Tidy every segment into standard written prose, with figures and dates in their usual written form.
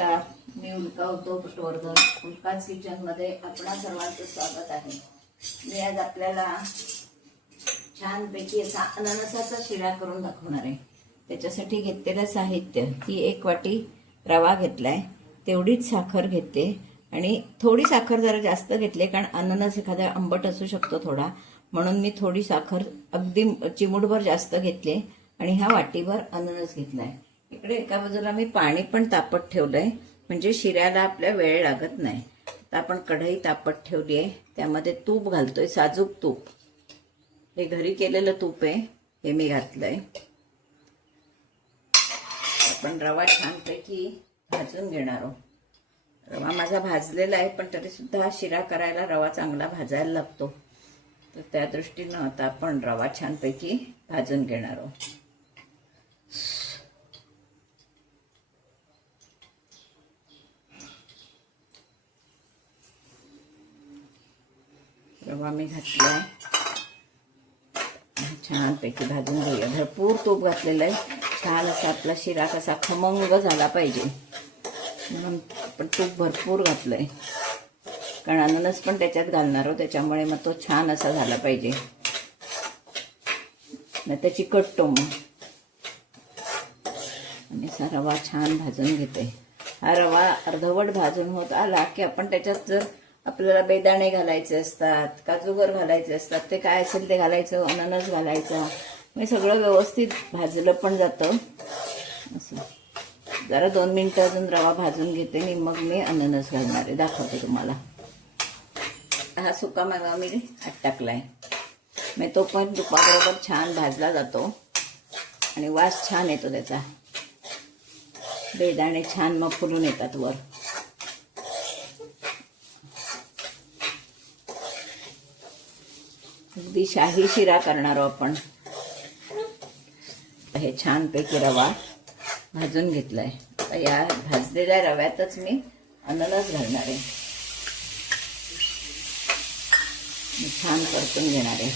नमस्कार, मी उल्का होतो पटवर्धन. उल्काच किचनमध्ये आपणा सर्वांचं स्वागत आहे. मी आज आपल्याला छानपैकी असा अननसाचा शिरा करून दाखवणार आहे. त्याच्यासाठी घेतलेलं साहित्य ही 1 वाटी रवा घेतलाय, तेवढीच साखर घेते आणि थोडी साखर जरा जास्त घेतली कारण अननस एखादा आंबट असू शकतो थोडा, म्हणून मी थोडी साखर अगदी चिमूटभर जास्त घेतली आणि हा वाटीभर अननस घेतलाय. इकडे एका बाजूला मी पाणी पण तापत ठेवलंय म्हणजे शिऱ्याला आपल्या वेळ लागत नाही. आता आपण कढई तापत ठेवली आहे, त्यामध्ये तूप घालतोय, साजूक तूप. हे घरी केलेलं तूप आहे, हे मी घातलंय. आपण रवा छानपैकी भाजून घेणार आहोत. रवा माझा भाजलेला आहे, पण तरी सुद्धा हा शिरा करायला रवा चांगला भाजायला लागतो, तर त्या दृष्टीनं आता आपण रवा छानपैकी भाजून घेणार आहोत. रवा मी घातलाय, छानपैकी भाजून घेऊया. भरपूर तूप घातलेलं आहे, छान असा आपला शिरा कसा खमंग झाला पाहिजे म्हणून आपण तूप भरपूर घातलंय, कारण अननस पण त्याच्यात घालणार आहोत, त्याच्यामुळे मग तो छान असा झाला पाहिजे, नाही तर चिकटतो मग. आणि असा रवा छान भाजून घेते. हा रवा अर्धवट भाजून होत आला की आपण त्याच्यात जर आपल्याला बेदाणे घालायचे असतात, काजूगर घालायचे असतात, ते काय असेल ते घालायचं, अननस घालायचं, मग सगळं व्यवस्थित भाजलं पण जातं. असं जरा 2 मिनिटं अजून रवा भाजून घेते आणि मग मी अननस घालणार आहे, दाखवते तुम्हाला. हा सुका मेवा मी आत टाकलाय, मग तो पण तुपाबरोबर छान भाजला जातो आणि वास छान येतो त्याचा. बेदाणे छान मग फुलून येतात वर. अगदी शाही शिरा करणार आहोत आपण. हे छानपैकी रवा भाजून घेतलाय. आता या भाजलेल्या रव्यातच मी अननस घालणार आहे, छान परतून घेणार आहे,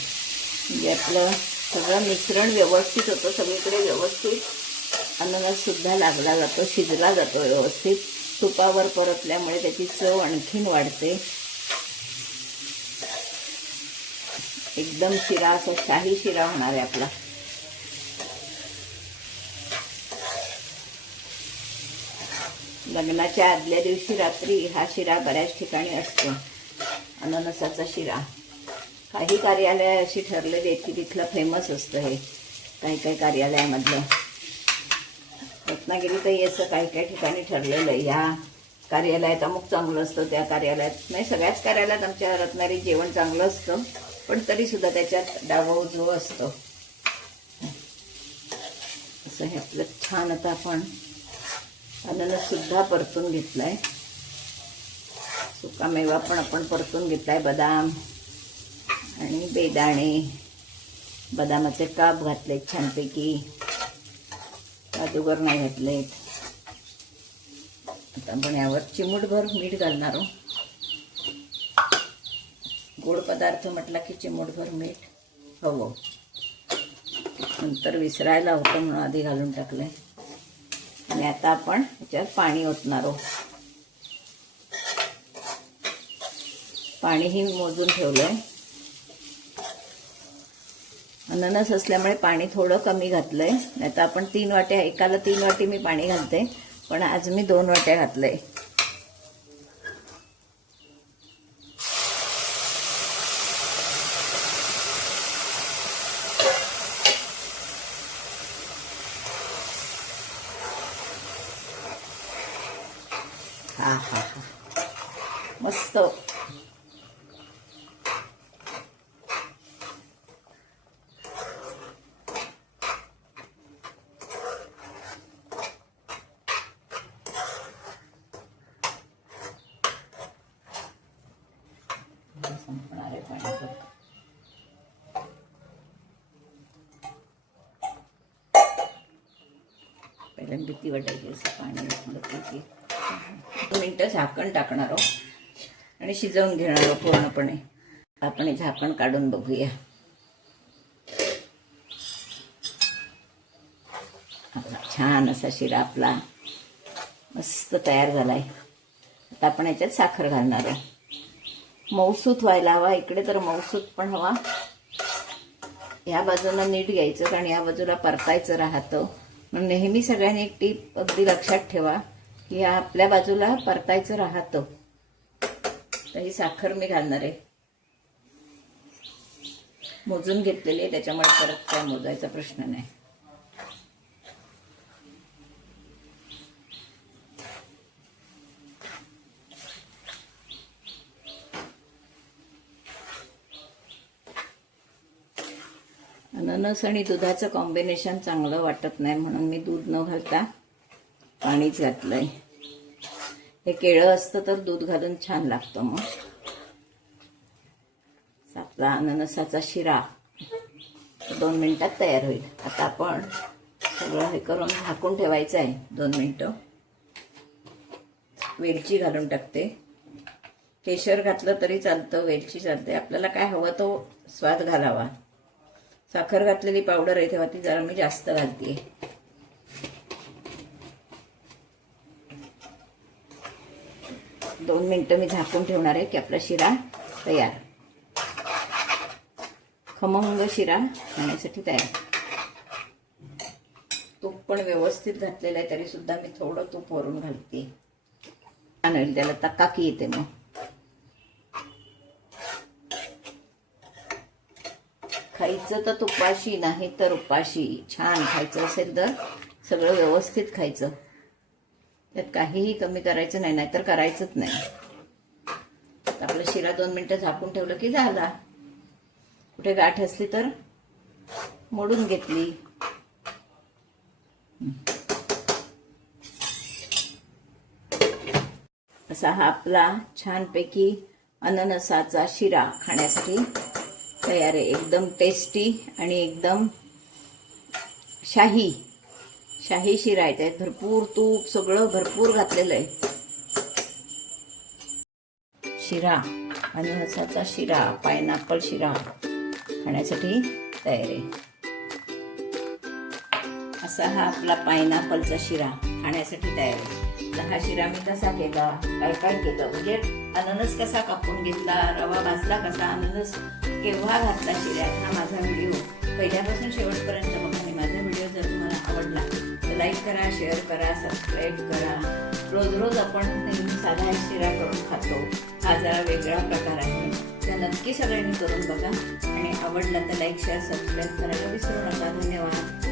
म्हणजे आपलं सगळं मिश्रण व्यवस्थित होतं, सगळीकडे व्यवस्थित अननस सुद्धा लागला जातो, शिजला जातो व्यवस्थित. तुपावर परतल्यामुळे त्याची चव आणखीन वाढते. एकदम शिरा असा शाही शिरा होणार आहे आपला. लग्नाच्या आदल्या दिवशी रात्री हा शिरा बऱ्याच ठिकाणी असतो, अननसाचा शिरा. काही कार्यालय अशी ठरलेली आहेत की तिथलं फेमस असतं हे, काही काही कार्यालयामधलं. रत्नागिरीतही असं काही काही ठिकाणी ठरलेलं आहे, या कार्यालयात अमुक चांगलं असतं, त्या कार्यालयात नाही. सगळ्याच कार्यालयात आमच्या रत्नागिरीत जेवण चांगलं असतं, पण तरी सुद्धा त्याच्यात डावो असतो. असं हे आपलं छान. आता आपण अननस सुद्धा परतून घेतलाय, सुका मेवा पण आपण परतून घेतलाय, बदाम आणि बेदाणे, बदामाचे काप घातले छानपैकी, काजूगर नाही घातलेत. आता आपण यावर चिमूटभर मीठ घालणार आहोत. गोड पदार्थ म्हटला की चिमूटभर मीठ हवं, नंतर विसरायला होतं म्हणून आधी घालून टाकलंय. आणि आता आपण ह्याच्यात पाणी ओतणार आहोत. पाणीही मोजून ठेवलंय. अननस असल्यामुळे पाणी थोडं कमी घातलंय, नाही तर आपण 3 वाट्या, एकाला 3 वाटी मी पाणी घालते, पण आज मी 2 वाट्या घातलंय. हा हा हा, मस्त. संपणार आहे पाणी. पहिल्यांदा भीती वाटायची असं पाणी घातलं की. 2 मिनिटं झाकण टाकणार आहोत आणि शिजवून घेणार आहोत पूर्णपणे. आपण हे झाकण काढून बघूया. छान असा शिरा आपला मस्त तयार झालाय. आता आपण याच्यात साखर घालणार आहे. मऊसूत व्हायला हवा, इकडे तर मऊसूत पण हवा. या बाजूला नीट घ्यायचं कारण या बाजूला परतायचं राहतं. म्हणून नेहमी सगळ्यांनी एक टीप अगदी लक्षात ठेवा की या आपल्या बाजूला परतायचं राहतं. तर ही साखर मी घालणार आहे. मोजून घेतलेली आहे, त्याच्यामुळे परत काय मोजायचा प्रश्न नाही. अननस आणि दुधाचं कॉम्बिनेशन चांगलं वाटत नाही म्हणून मी दूध न घालता पाणीच घातलंय. हे केळं असतं तर दूध घालून छान लागतं. मग आपला अननसाचा शिरा 2 मिनिटात तयार होईल. आता आपण सगळं हे करून झाकून ठेवायचं आहे 2 मिनिटं. वेलची घालून टाकते. केशर घातलं तरी चालतं, वेलची चालते, आपल्याला काय हवं तो स्वाद घालावा. साखर घातलेली पावडर आहे तेव्हा ती जरा मी जास्त घालते. दोन मिनिटं मी झाकून ठेवणार आहे की आपला शिरा तयार. खमंग शिरा खाण्यासाठी तयार. तूप पण व्यवस्थित घातलेलं आहे तरी सुद्धा मी थोडं तूप वरून घालते. छान होईल, त्याला तकाकी येते. मग खायचं तर तुपाशी नाही तर उपाशी. छान खायचं असेल तर सगळं व्यवस्थित खायचं, त्यात काहीही कमी करायचं नाही, नाहीतर करायचंच नाही. आपला शिरा 2 मिनिटं झाकून ठेवलं की झाला. कुठे गाठ असली तर मोडून घेतली. असा हा आपला छानपैकी अननसाचा शिरा खाण्यासाठी तयार आहे. एकदम टेस्टी आणि एकदम शाही शिरा आहे. त्यात भरपूर तूप सगळं भरपूर घातलेलं आहे. शिरा, अननसाचा शिरा, पायनॅपल शिरा खाण्यासाठी तयार आहे. असा हा आपला पायनॅपलचा शिरा खाण्यासाठी तयार आहे. हा शिरा मी कसा केला, काय काय केलं, म्हणजे अननस कसा कापून घेतला, रवा भाजला कसा, अननस केव्हा घातला शिऱ्यात, हा माझा व्हिडिओ पहिल्यापासून शेवटपर्यंत बघा. आणि माझा व्हिडिओ जर तुम्हाला आवडला तर लाईक करा, शेअर करा, सबस्क्राईब करा. रोज रोज आपण नेहमी साधा शिरा करून खातो, हा जरा वेगळा प्रकार आहे. तर नक्की सगळ्यांनी करून बघा आणि आवडला तर लाईक शेअर सबस्क्राईब करायला विसरू नका. धन्यवाद.